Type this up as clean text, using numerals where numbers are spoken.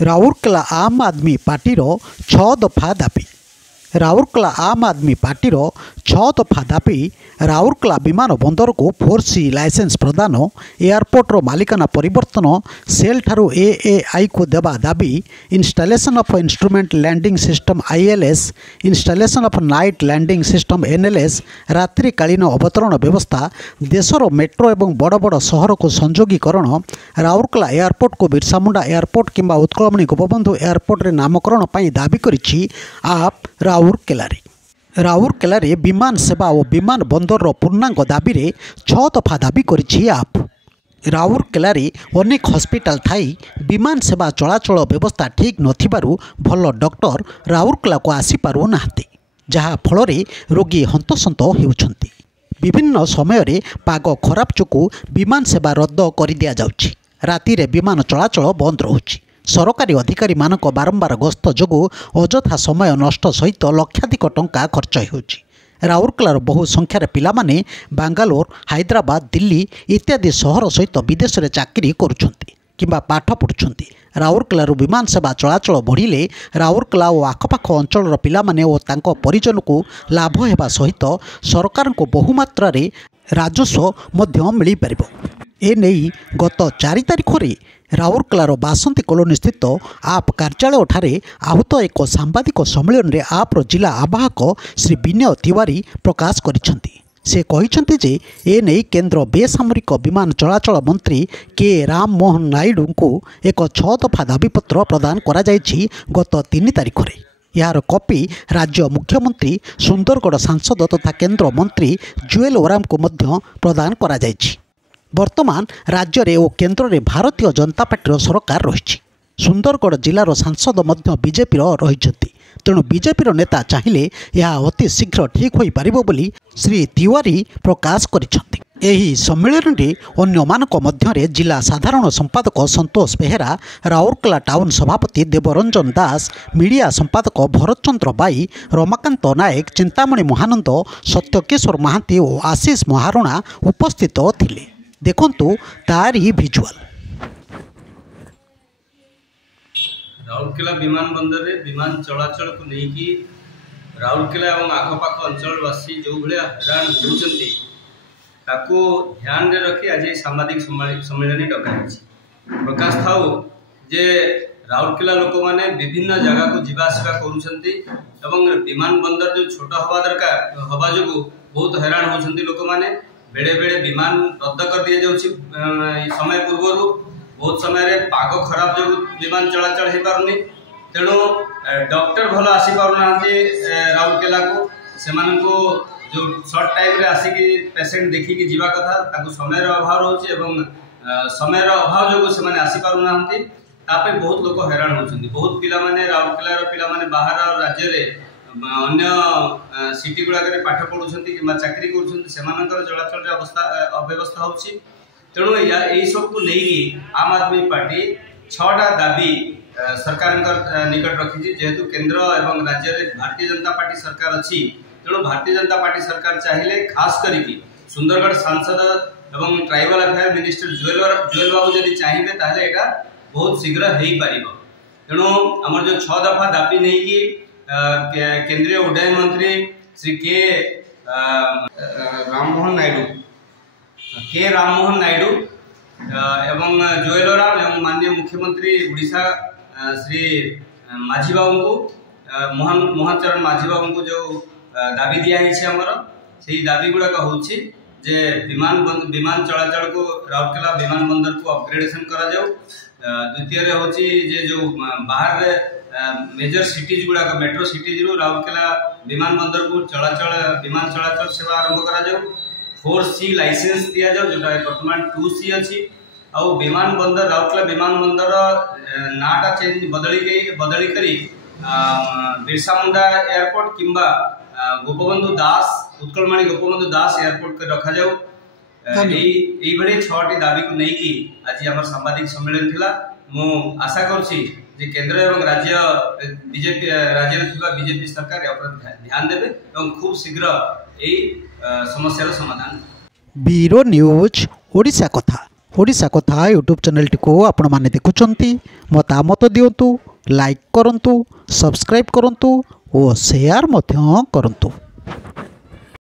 ରାଉରକେଲା आम आदमी पार्टीर 6 दफा दाबी। राउरकेला आम आदमी पार्टीर 6 दफा दाबी राउरकेला विमान बंदर को 4C लाइसेंस प्रदान, एयरपोर्टर मालिकाना परिवर्तन, सेल ठारू एएआई को देवा दाबी, installation of instrument landing system ILS, installation of night landing system NLS, रात्रिकालीन अवतरण व्यवस्था, देशर मेट्रो एवं बड़ बड़ सहर को संयोगीकरण, राउरकेला एयरपोर्ट को बिरसा मुंडा एयरपोर्ट किंबा उत्कलमणि गोपबंधु एयरपोर्ट रे नामकरण पर दाबी करिछि आप राउरकेला विमान सेवा और विमान बंदर पूर्णांग दाबी रे 6 दफा दाबी करिछि आप। राउरकेला अनेक हॉस्पिटल थाई विमान सेवा चलाचल व्यवस्था ठीक नथिबारु भल डॉक्टर राउरकेला को आसी पारु नाहंती, जहा फल रोगी हंतसंत हेउछंती। विभिन्न समय रे पाग खराब चुकु विमान सेवा रद्द कर दिया जाउछि। राति रे विमान चलाचल बंद रहुछि। सरकारी अधिकारी मानक बारंबार गस्त जोगु अଯଥା समय नष्ट सहित लक्षाधिक टंका खर्च होउछि। राउरकेलार बहु संख्यार पिलामाने बांगालोर, हैदराबाद, दिल्ली इत्यादि सहर सहित विदेश में चाकरी करुछंती किंबा पाठ पढ़ुछंती। राउरकेलार विमान सेवा चलाचल बढ़िले राउरकेला और आखपाख अंचल पिलामाने और तांको परिजन को लाभ हेबा सहित सरकार को बहुमात्रा रे राजस्व मध्य मिल पारिबो। एने गत 4 तारिख रे राउरकेलार बासंती कॉलोनी स्थित आप कार्यालय ठारे आहूत एक सांबादिक सम्मेलन में आप्र जिला आवाहक श्री विनय तिवारी प्रकाश करिसेंती। से कहिसेंती जे एने केंद्र बेसामरिक विमान चलाचल मंत्री के राममोहन नायडू को एक 6 दफा दाबीपत्र प्रदान करा जायछि गत 3 तारिख रे। यार कॉपी राज्य मुख्यमंत्री सुंदरगढ़ सांसद तथा केंद्र मंत्री जुएल ओराम को मध्य प्रदान करा जायछि। वर्तमान राज्य रे और केंद्र में भारतीय जनता पार्टी सरकार रही। सुंदरगढ़ जिलार सांसद मध्य बीजेपी रही। तेणु बीजेपी नेता चाहिए यह अति शीघ्र ठीक हो पारिबो बोली श्री तिवारी प्रकाश करिसेंती। एही सम्मेलन रे अन्य मानक मध्य जिला साधारण संपादक संतोष बेहेरा, राउरकेला टाउन सभापति देवरंजन दास, मीडिया संपादक भरत चंद्र बाई, रमाकांत नायक, चिंतामणि महानंद, सत्यकेश्वर महांती और आशीष महारणा उपस्थित थिले। देखंतु तारी भिजुआल। राउरकेला विमान बंदर रे विमान चलाचल को लेकिन राउरकेला और आखपाख अंचलवासी जो भाया हैरान होती ताको ध्यान रे रखी आज सामाजिक सम्मेलन डकाई प्रकाश थाउ जे राउरकेला लोक मैंने विभिन्न जगह को जीवासवा कर विमान बंदर जो छोट हवा दरकार हवा जो बहुत हैरान होती लोक मैंने बेड़े बेड़े विमान रद्द कर दि जाऊँगी समय पूर्वर बहुत समय पाग खराब जो विमान चलाचल हो पारनी। तेणु डॉक्टर भल आसी पारना राउरकेला को जो सर्ट टाइम रे आसिकी पेसेंट देखिकी जीवा कथा समय अभाव रोचे समय अभाव जो से आसी पारना तापे बहुत लोग हैरान होती। बहुत पिला माने राउरकेलार पिला माने बाहर राज्य रे अन्य सिटी गुड़ाक पाठ पढ़ुंट कि चाकरी कर चलाचल अव्यवस्था होची। तेणु यही सब को लेकिन आम आदमी पार्टी 6टा दाबी सरकार निकट रखी। जेहेतु केंद्र एवं राज्य में भारतीय जनता पार्टी सरकार अच्छी, तेणु भारतीय जनता पार्टी सरकार चाहिए खास करके सुंदरगढ़ सांसद एवं ट्राइबल अफेयर मिनिस्टर जुएल बाबू जब चाहिए ताहले एटा बहुत शीघ्र हो पार। तेणु आम जो 6 दफा दाबी नहीं कि केंद्रीय उड्डयन मंत्री श्री के राममोहन नायडू एवं जुएल ओराम एवं माननीय मुख्यमंत्री उड़ीसा श्री माझी बाबू को मोहन चरण माझी बाबू को जो दाबी दिखाई से दाबी गुड़ाक होची जे विमान चलाचल को राउरकेला विमान बंदर को अपग्रेडेशन करा जाऊ। द्वितीय होची जे जो बाहर मेजर सिटीज गुड़ाक मेट्रो सिटीज रु राउरकेला विमान बंदर को विमान चलाचल सेवा आरंभ करा जाऊ। 4C लाइसेंस दिया जाऊ जोटा वर्तमान 2C अच्छी और विमान बंदर राउरकेला विमान बंदर नाटा चेंज बदली करी बिरसा मुंडा एयरपोर्ट किंबा गोपबंधु दास उत्कलमणि गोपबंधु दास एयरपोर्ट कर रखा जाऊ। ये 6टी दाबी को लेकिन आज आम सांबादिक सम्मेलन थिला। मु आशा करुछि जे केंद्र एवं राज्य बीजेपी सरकार ध्यान देवे और खूब शीघ्र यही समस्या समाधान। ब्यूरो न्यूज ओडिशा कथा। ओडिशा कथा यूट्यूब चैनल को आपण माने देखुचंती मतामत दियंतु लाइक करंतु सब्सक्राइब करंतु और शेयर मध्य करंतु।